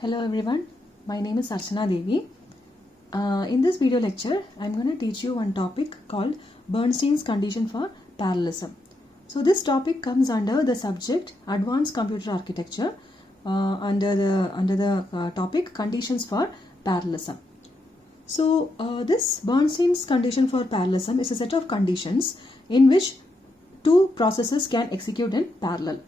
Hello everyone, my name is Archana Devi. In this video lecture, I am going to teach you one topic called Bernstein's condition for parallelism. So this topic comes under the subject Advanced Computer Architecture under the topic Conditions for Parallelism. So this Bernstein's condition for parallelism is a set of conditions in which two processes can execute in parallel.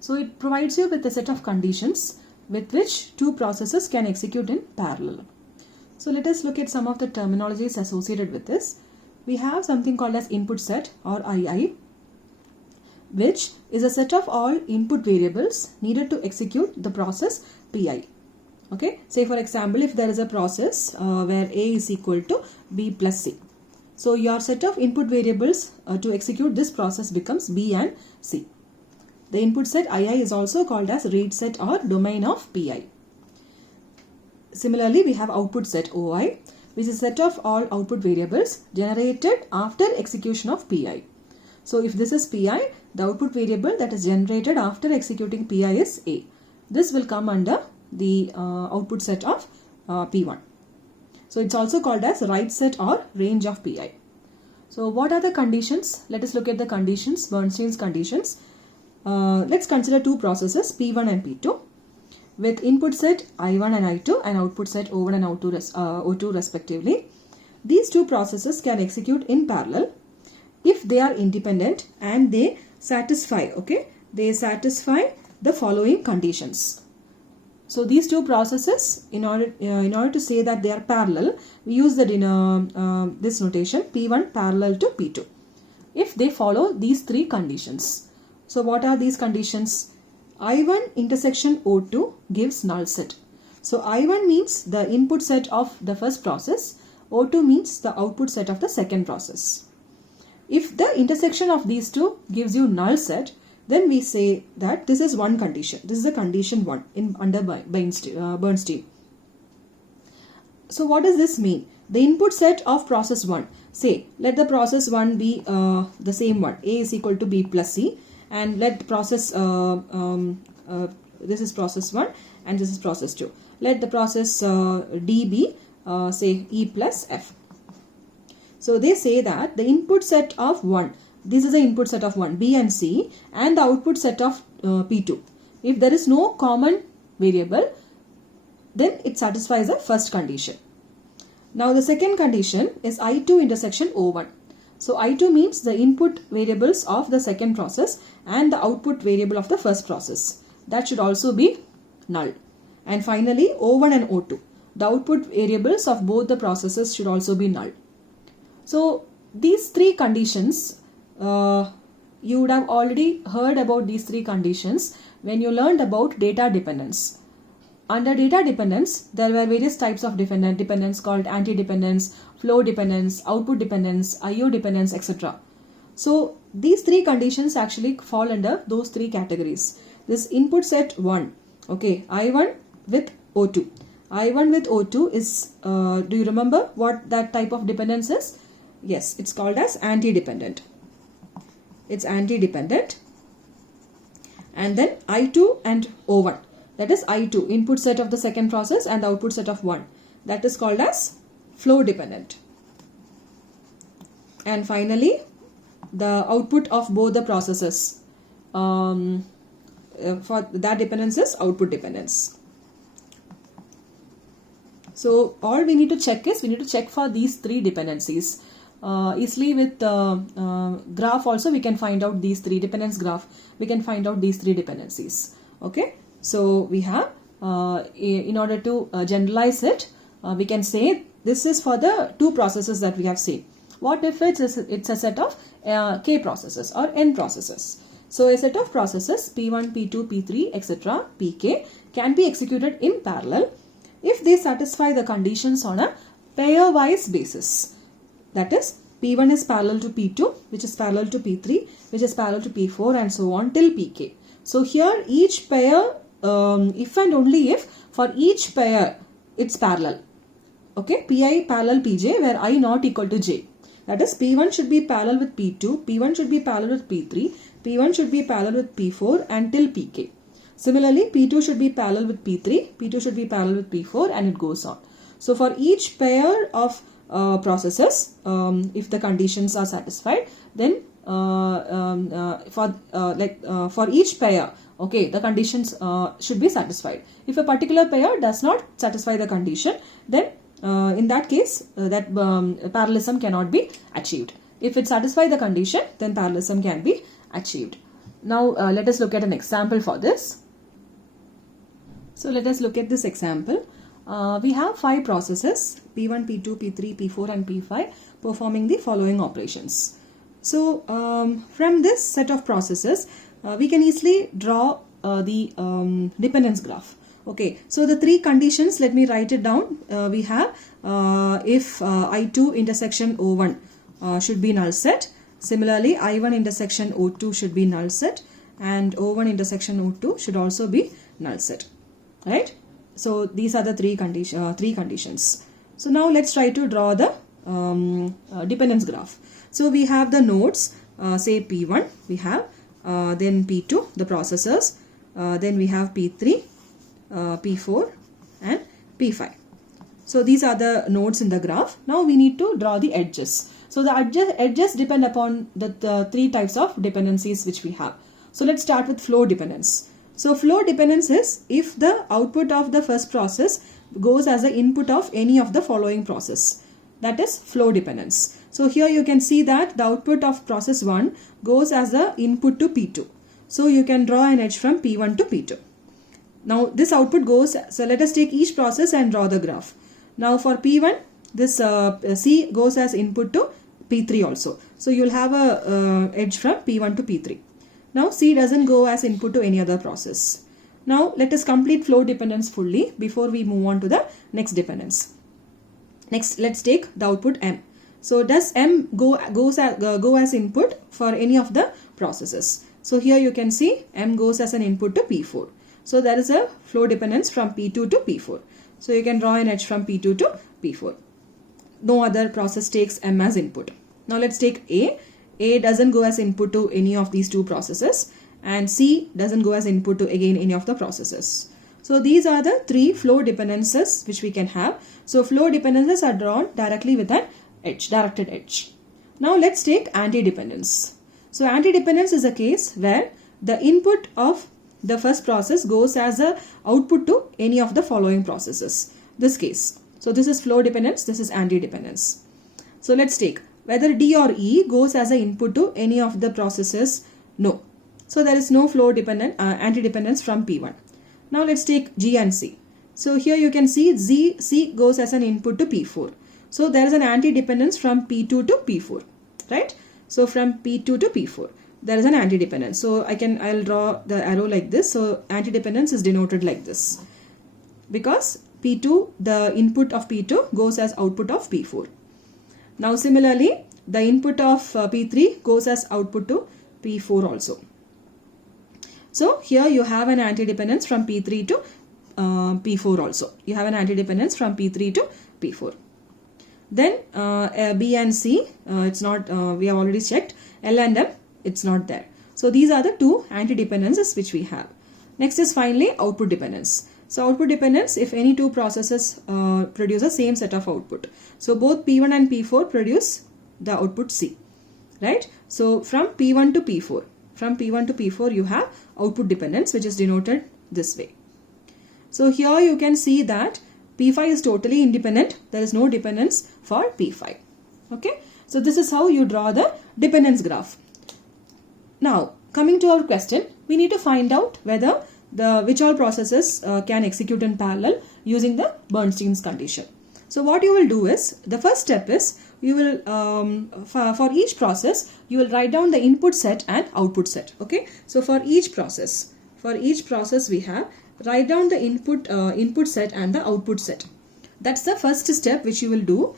So it provides you with a set of conditions with which two processes can execute in parallel. So let us look at some of the terminologies associated with this. We have something called as input set or II, which is a set of all input variables needed to execute the process Pi. Okay, say for example, if there is a process where A is equal to B plus C. So your set of input variables to execute this process becomes B and C. The input set II is also called as read set or domain of Pi. Similarly, we have output set OI, which is a set of all output variables generated after execution of Pi. So if this is Pi, the output variable that is generated after executing Pi is A. This will come under the output set of P1. So it's also called as write set or range of Pi. So what are the conditions? Let us look at the conditions, Bernstein's conditions. Let's consider two processes P1 and P2 with input set I1 and I2 and output set O1 and O2 respectively. These two processes can execute in parallel if they are independent and they satisfy the following conditions. So these two processes, in order to say that they are parallel, we use this notation P1 parallel to P2 if they follow these three conditions. So what are these conditions? I1 intersection O2 gives null set. So I1 means the input set of the first process, O2 means the output set of the second process. If the intersection of these two gives you null set, then we say that this is one condition. This is a condition 1 under Bernstein. So what does this mean? The input set of process 1. Say, let the process 1 be the same one. A is equal to B plus C. And let process, this is process 1 and this is process 2. Let the process D be, say, E plus F. So they say that the input set of 1, this is the input set of 1, B and C, and the output set of P2. If there is no common variable, then it satisfies the first condition. Now the second condition is I2 intersection O1. So I2 means the input variables of the second process and the output variable of the first process. That should also be null. And finally O1 and O2. The output variables of both the processes should also be null. So these three conditions, you would have already heard about these three conditions when you learned about data dependence. Under data dependence, there were various types of dependence called anti-dependence, flow dependence, output dependence, IO dependence, etc. So these three conditions actually fall under those three categories. This input set 1, okay, I1 with O2. I1 with O2 is, do you remember what that type of dependence is? Yes, it's called as anti-dependent. It's anti-dependent. And then I2 and O1. That is I2, input set of the second process and the output set of 1. That is called as flow dependent. And finally, the output of both the processes. For that dependence is output dependence. So all we need to check is, we need to check for these three dependencies. Easily with graph also we can find out these three dependence graph. We can find out these three dependencies. Okay. So we have, in order to generalize it, we can say this is for the two processes that we have seen. What if it's a set of k processes or n processes? So a set of processes P1, P2, P3, etc. Pk can be executed in parallel if they satisfy the conditions on a pairwise basis. That is, P1 is parallel to P2, which is parallel to P3, which is parallel to P4 and so on till Pk. So here each pair, if and only if for each pair it's parallel. Okay, Pi parallel Pj where I not equal to j. That is, P1 should be parallel with P2, P1 should be parallel with P3, P1 should be parallel with P4 until Pk. Similarly, P2 should be parallel with P3, P2 should be parallel with P4, and it goes on. So for each pair of processes, if the conditions are satisfied, then for each pair, okay, the conditions should be satisfied. If a particular pair does not satisfy the condition, then in that case, that parallelism cannot be achieved. If it satisfies the condition, then parallelism can be achieved. Now let us look at an example for this. So let us look at this example. We have 5 processes, P1, P2, P3, P4 and P5 performing the following operations. So from this set of processes, we can easily draw the dependence graph. Okay, so the 3 conditions, let me write it down. We have if I2 intersection O1 should be null set. Similarly, I1 intersection O2 should be null set, and O1 intersection O2 should also be null set. Right? So these are the 3 conditions. So now let's try to draw the dependence graph. So we have the nodes, say P1, we have then P2, the processors, then we have P3, P4 and P5. So these are the nodes in the graph. Now we need to draw the edges. So the edges depend upon the 3 types of dependencies which we have. So let's start with flow dependence. So flow dependence is if the output of the first process goes as the input of any of the following process. That is flow dependence. So here you can see that the output of process 1 goes as the input to P2. So you can draw an edge from P1 to P2. Now this output goes, so let us take each process and draw the graph. Now for P1, this C goes as input to P3 also. So you will have a edge from P1 to P3. Now C doesn't go as input to any other process. Now let us complete flow dependence fully before we move on to the next dependence. Next, let's take the output M. So does M go as input for any of the processes? So here you can see M goes as an input to P4. So there is a flow dependence from P2 to P4. So you can draw an edge from P2 to P4. No other process takes M as input. Now let's take A. A doesn't go as input to any of these 2 processes, and C doesn't go as input to again any of the processes. So these are the 3 flow dependencies which we can have. So flow dependencies are drawn directly with an edge, directed edge. Now let's take anti-dependence. So anti-dependence is a case where the input of the first process goes as a output to any of the following processes. This case. So this is flow dependence, this is anti-dependence. So let's take whether D or E goes as an input to any of the processes. No. So there is no flow dependent anti-dependence from P1. Now let's take G and C. So here you can see C goes as an input to P4. So there is an anti-dependence from P2 to P4. Right? So from P2 to P4. There is an anti-dependence. So I'll draw the arrow like this. So anti-dependence is denoted like this. Because P2, the input of P2 goes as output of P4. Now similarly, the input of P3 goes as output to P4 also. So here you have an anti-dependence from P3 to P4 also. You have an anti-dependence from P3 to P4. Then B and C, it's not, we have already checked. L and M, it's not there. So these are the 2 anti-dependencies which we have. Next is finally output dependence. So output dependence, if any 2 processes produce the same set of output. So both P1 and P4 produce the output C. Right? So from P1 to P4. From P1 to P4 you have output dependence, which is denoted this way. So here you can see that P5 is totally independent. There is no dependence for P5. Okay. So this is how you draw the dependence graph. Now coming to our question, we need to find out whether which all processes can execute in parallel using the Bernstein's condition. So what you will do is, the first step is, you will for each process you will write down the input set and output set. Okay, so for each process we have, write down the input set and the output set. That's the first step which you will do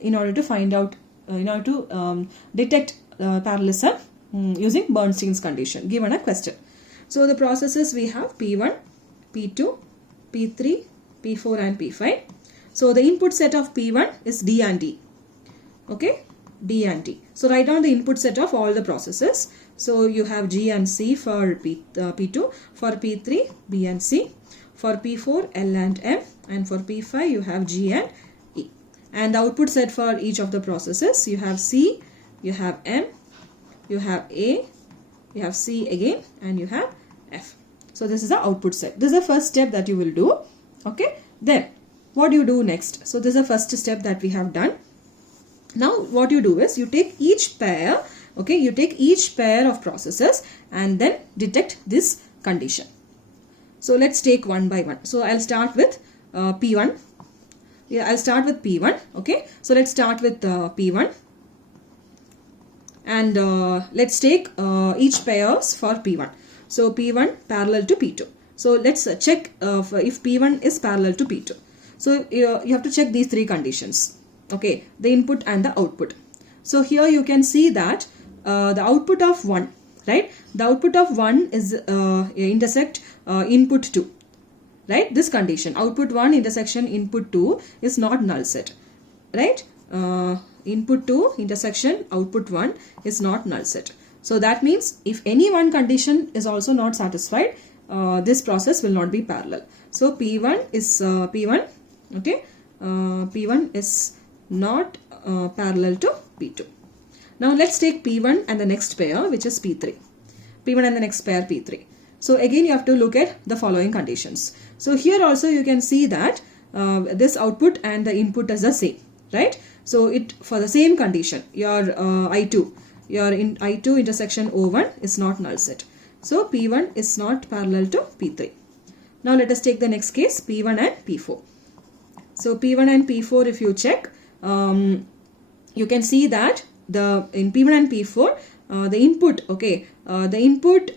in order to find out, in order to detect parallelism using Bernstein's condition given a question. So the processes we have P1, P2, P3, P4 and P5. So the input set of P1 is D and D. Okay, D and D. So write down the input set of all the processes. So you have G and C for P2, for P3 B and C, for P4 L and M, and for P5 you have G and E. And the output set for each of the processes, you have C, you have M, you have A, you have C again, and you have F. So this is the output set. This is the first step that you will do. Okay. Then what do you do next? So this is the first step that we have done. Now what you do is you take each pair, okay, you take each pair of processes and then detect this condition. So let's take one by one. So I'll start with P1. Yeah, I'll start with P1. Okay. So let's start with P1. And let's take each pairs for P1. So P1 parallel to P2. So let's check if P1 is parallel to P2. So you have to check these three conditions. Okay, the input and the output. So here you can see that the output of 1, right? The output of 1 is intersect input 2, right? This condition, output 1 intersection input 2 is not null set, right? Input 2 intersection output 1 is not null set. So that means if any one condition is also not satisfied, this process will not be parallel. So P1 is P1, okay? P1 is not parallel to P2. Now let's take P1 and the next pair, which is P3. P1 and the next pair P3. So again you have to look at the following conditions. So here also you can see that this output and the input is the same, right? So it for the same condition, your I2, your in I2 intersection O1 is not null set. So P1 is not parallel to P3. Now let us take the next case, P1 and P4. So P1 and P4, if you check, you can see that in P1 and P4, the input, okay, the input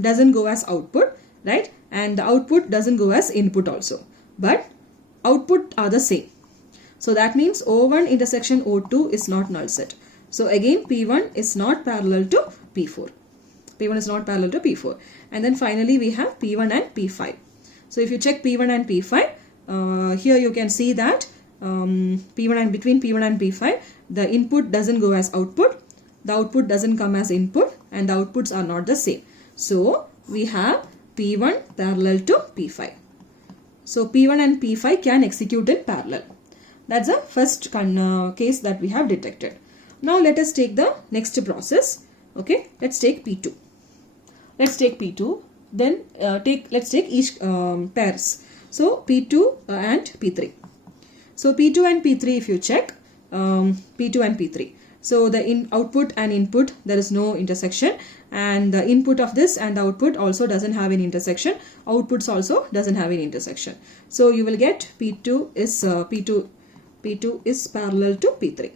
doesn't go as output, right? And the output doesn't go as input also. But output are the same. So that means O1 intersection O2 is not null set. So again P1 is not parallel to P4. P1 is not parallel to P4. And then finally we have P1 and P5. So if you check P1 and P5, here you can see that P1 and between P1 and P5, the input doesn't go as output, the output doesn't come as input, and the outputs are not the same. So we have P1 parallel to P5. So P1 and P5 can execute in parallel. That's the first case that we have detected. Now let us take the next process. Okay, let's take P2. Let's take P2. Then let's take each pairs. So P2 and P3. So P2 and P3, if you check, P2 and P3. So the output and input, there is no intersection, and the input of this and the output also doesn't have an intersection. Outputs also doesn't have an intersection. So you will get P2 is parallel to P3.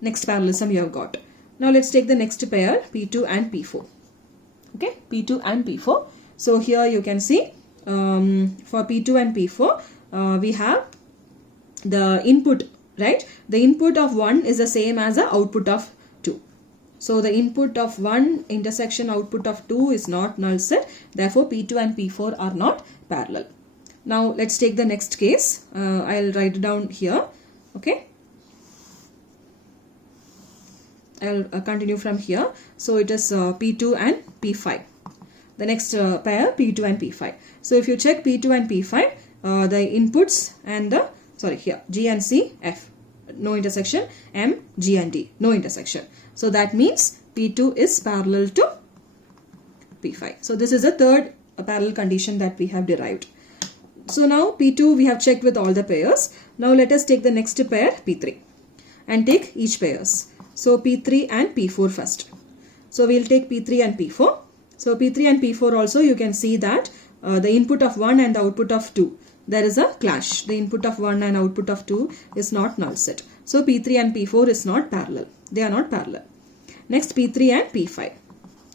Next parallelism you have got. Now let's take the next pair, P2 and P4. Okay, P2 and P4. So here you can see for P2 and P4, we have the input, right? The input of 1 is the same as the output of 2. So the input of 1 intersection output of 2 is not null set. Therefore P2 and P4 are not parallel. Now let's take the next case. I'll write it down here. Okay. I'll continue from here. So it is P2 and P5. The next pair P2 and P5. So if you check P2 and P5, the inputs and the here G and C, F, no intersection, M, G and D, no intersection. So that means P2 is parallel to P5. So this is the third parallel condition that we have derived. So now P2 we have checked with all the pairs. Now let us take the next pair P3 and take each pairs. So P3 and P4 first. So we'll take P3 and P4. So P3 and P4 also you can see that the input of 1 and the output of 2. There is a clash. The input of 1 and output of 2 is not null set. So P3 and P4 is not parallel. They are not parallel. Next P3 and P5.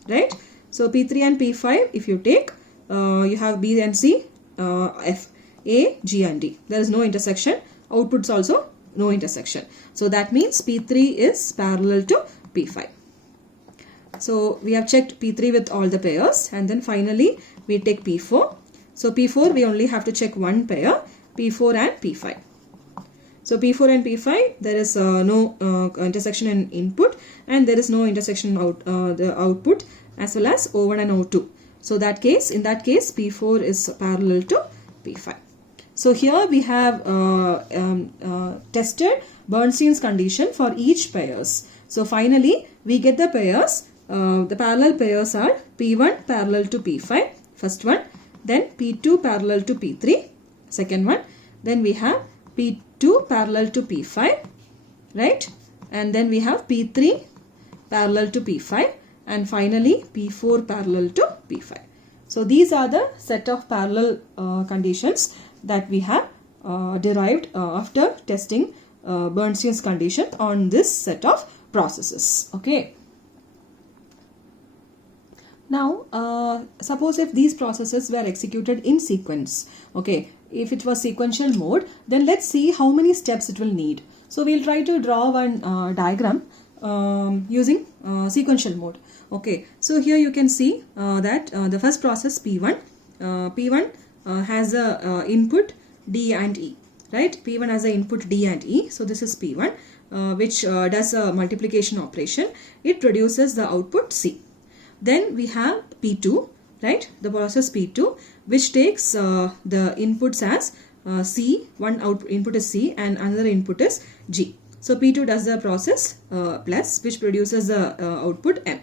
Right? So P3 and P5, if you take, you have B and C, F, A, G and D. There is no intersection. Outputs also no intersection. So that means P3 is parallel to P5. So we have checked P3 with all the pairs, and then finally we take P4. So P4 we only have to check one pair, P4 and P5. So P4 and P5, there is no intersection in input, and there is no intersection the output, as well as O1 and O2. So in that case P4 is parallel to P5. So here we have tested Bernstein's condition for each pairs. So finally we get the pairs. The parallel pairs are P1 parallel to P5, first one, then P2 parallel to P3, second one, then we have P2 parallel to P5, right, and then we have P3 parallel to P5, and finally P4 parallel to P5. So these are the set of parallel conditions that we have derived after testing Bernstein's condition on this set of processes. Okay. Now, suppose if these processes were executed in sequence, okay, if it was sequential mode, then let's see how many steps it will need. So we'll try to draw one diagram using sequential mode. Okay, so here you can see that the first process P1, has a input D and E, right? P1 has a input D and E. So this is P1, which does a multiplication operation. It produces the output C. Then we have P2, right? The process P2, which takes the inputs as C, one input is C and another input is G. So P2 does the process plus, which produces the output M.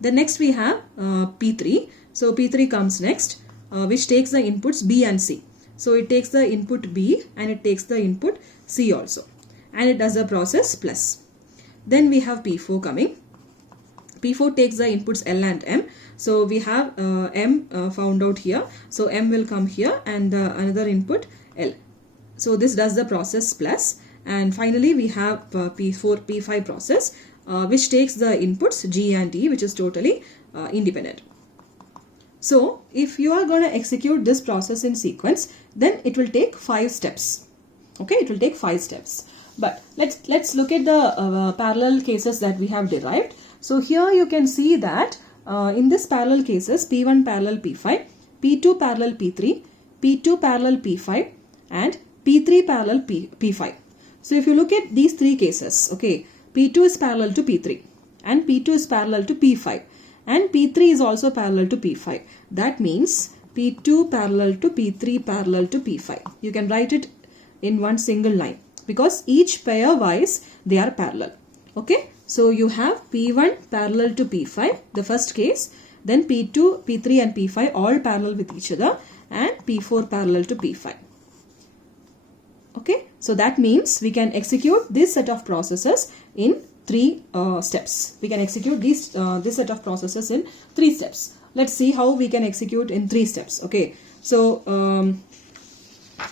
Then next we have P3. So P3 comes next, which takes the inputs B and C. So it takes the input B and it takes the input C also, and it does the process plus. Then we have P4 coming. P4 takes the inputs L and M. So we have M found out here. So M will come here and another input L. So this does the process plus. And finally we have P4, P5 process, which takes the inputs G and E, which is totally independent. So if you are going to execute this process in sequence, then it will take 5 steps. Okay, it will take 5 steps. But let's look at the parallel cases that we have derived. So here you can see that in this parallel cases, P1 parallel P5, P2 parallel P3, P2 parallel P5, and P3 parallel P5. So if you look at these 3 cases, okay, P2 is parallel to P3 and P2 is parallel to P5 and P3 is also parallel to P5. That means P2 parallel to P3 parallel to P5. You can write it in one single line because each pair wise they are parallel. Okay, so you have P1 parallel to P5, the first case, then P2, P3 and P5 all parallel with each other, and P4 parallel to P5. Okay, so that means we can execute this set of processes in 3 steps. We can execute this set of processes in 3 steps. Let's see how we can execute in 3 steps. Okay, so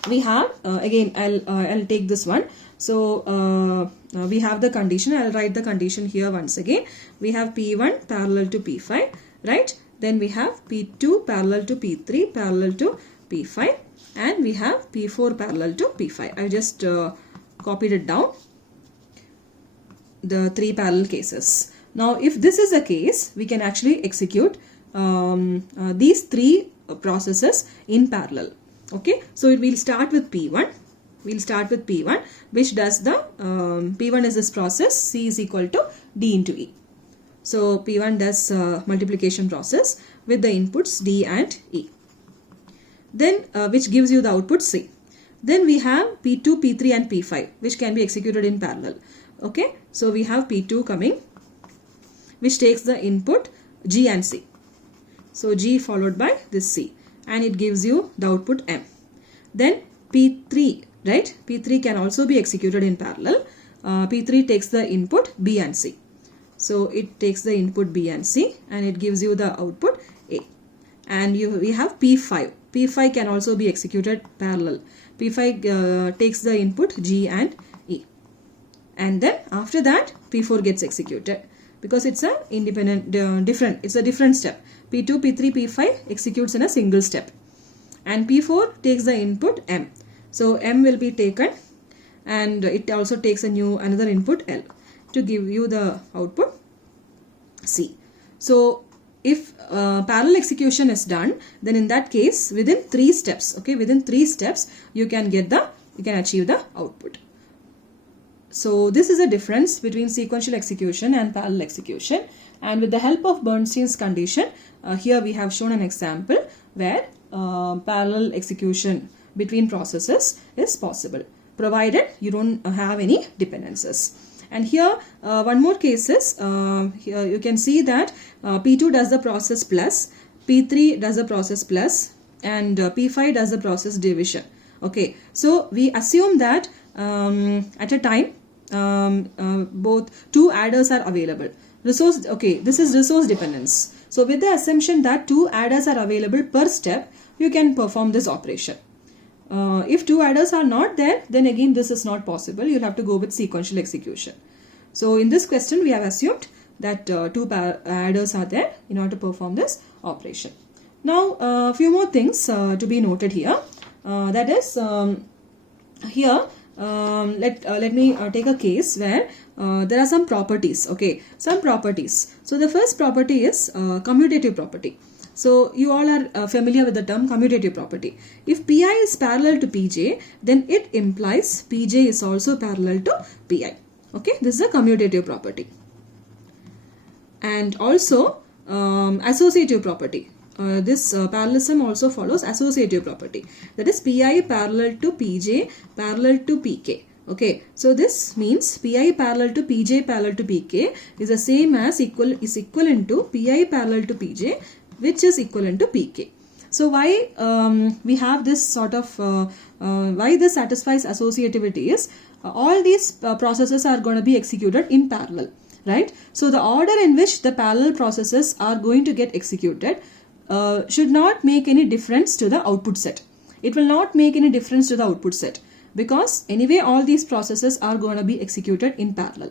we have again I'll take this one. So we have the condition. I'll write the condition here once again. We have P1 parallel to P5, right? Then we have P2 parallel to P3 parallel to P5, and we have P4 parallel to P5. I just copied it down, the 3 parallel cases. Now if this is the case, we can actually execute these 3 processes in parallel. Okay, so it will start with P1. We'll start with P1, which does the P1 is this process C is equal to D into E. So P1 does multiplication process with the inputs D and E. Then which gives you the output C. Then we have P2, P3 and P5, which can be executed in parallel. Okay, so we have P2 coming, which takes the input G and C. So G followed by this C, and it gives you the output M. Then P3, right? P3 can also be executed in parallel. P3 takes the input B and C. So it takes the input B and C and it gives you the output A. And we have P5. P5 can also be executed parallel. P5 takes the input G and E. And then after that P4 gets executed because it's a independent, it's a different step. P2, P3, P5 executes in a single step. And P4 takes the input M. So M will be taken and it also takes another input L to give you the output C. So if parallel execution is done, then in that case within 3 steps, okay, within 3 steps you can achieve the output. So this is a difference between sequential execution and parallel execution, and with the help of Bernstein's condition, here we have shown an example where parallel execution between processes is possible, provided you don't have any dependencies. And here one more case is, here you can see that P2 does the process plus, P3 does the process plus, and P5 does the process division. Okay, so we assume that at a time both two adders are available. Resource, okay, this is resource dependence. So with the assumption that two adders are available per step, you can perform this operation. If two adders are not there, then again this is not possible. You'll have to go with sequential execution. So in this question, we have assumed that two adders are there in order to perform this operation. Now, a few more things to be noted here. That is, here let me take a case where there are some properties. Okay, some properties. So the first property is commutative property. So you all are familiar with the term commutative property. If Pi is parallel to Pj, then it implies Pj is also parallel to Pi. Okay, this is a commutative property. And also associative property. This parallelism also follows associative property. That is Pi parallel to Pj parallel to Pk. Okay, so this means Pi parallel to Pj parallel to Pk is the same as equivalent to Pi parallel to Pj, which is equivalent to Pk. So why we have this sort of why this satisfies associativity is all these processes are going to be executed in parallel, right? So the order in which the parallel processes are going to get executed should not make any difference to the output set. It will not make any difference to the output set, because anyway all these processes are going to be executed in parallel.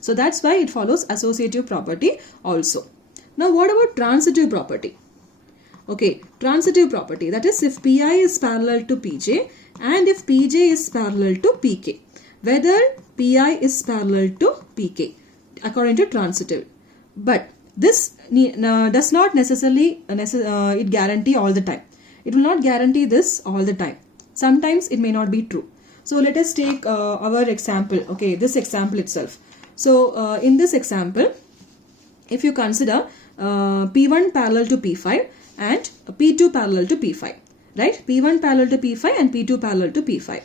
So that's why it follows associative property also. Now what about transitive property? Okay, transitive property, that is if Pi is parallel to Pj and if Pj is parallel to Pk, whether Pi is parallel to Pk according to transitive. But this does not necessarily it guarantee all the time. It will not guarantee this all the time. Sometimes it may not be true. So let us take our example. Okay, this example itself. So in this example, if you consider P1 parallel to P5 and P2 parallel to P5, right? P1 parallel to P5 and P2 parallel to P5.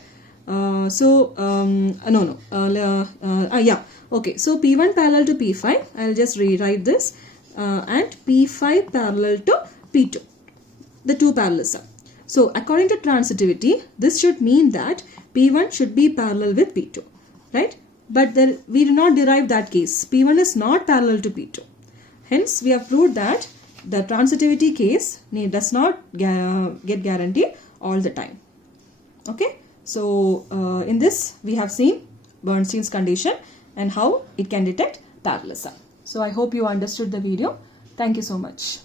Yeah. Okay, so P1 parallel to P5, I'll just rewrite this, and P5 parallel to P2, the two parallelism. So according to transitivity, this should mean that P1 should be parallel with P2, right? But then we do not derive that case. P1 is not parallel to P2. Hence, we have proved that the transitivity case does not get guaranteed all the time. Okay, so in this we have seen Bernstein's condition and how it can detect parallelism. So I hope you understood the video. Thank you so much.